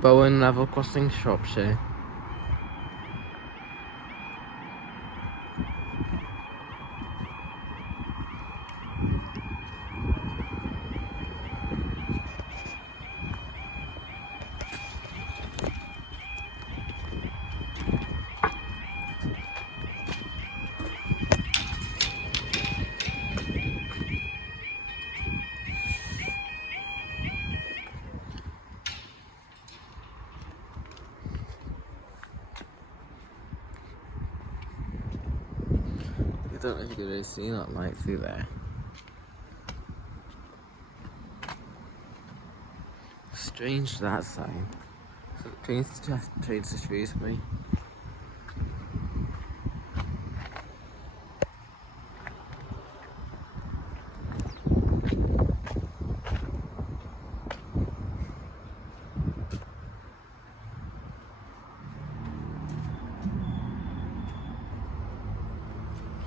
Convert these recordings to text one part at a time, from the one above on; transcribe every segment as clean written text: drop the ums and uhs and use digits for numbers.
Gobowen level crossing, Shropshire. I don't know if you can really see that light through there. Strange that sign. So trains to Shrewsbury.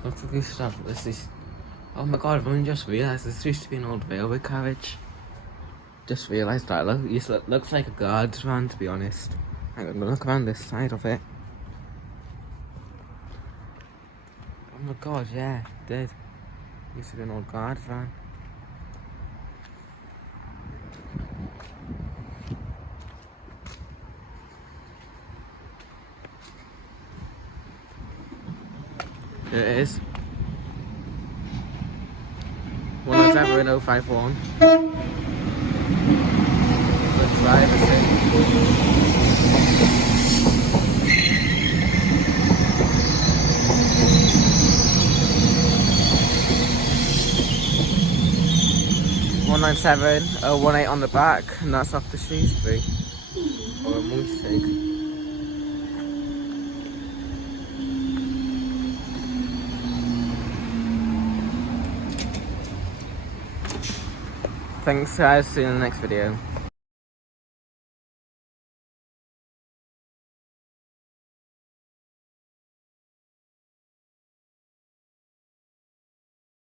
Look at this stuff. This is. Oh my god, I've only just realised this used to be an old railway carriage. Just realised that. Looks like a guard's van, to be honest. I'm gonna look around this side of it. Oh my god, yeah, it did. Used to be an old guard van. Here it is. 107051. Let's try this in. (197) 018 on the back, and that's off the Shrewsbury. Or a Moosig. Thanks guys, see you in the next video.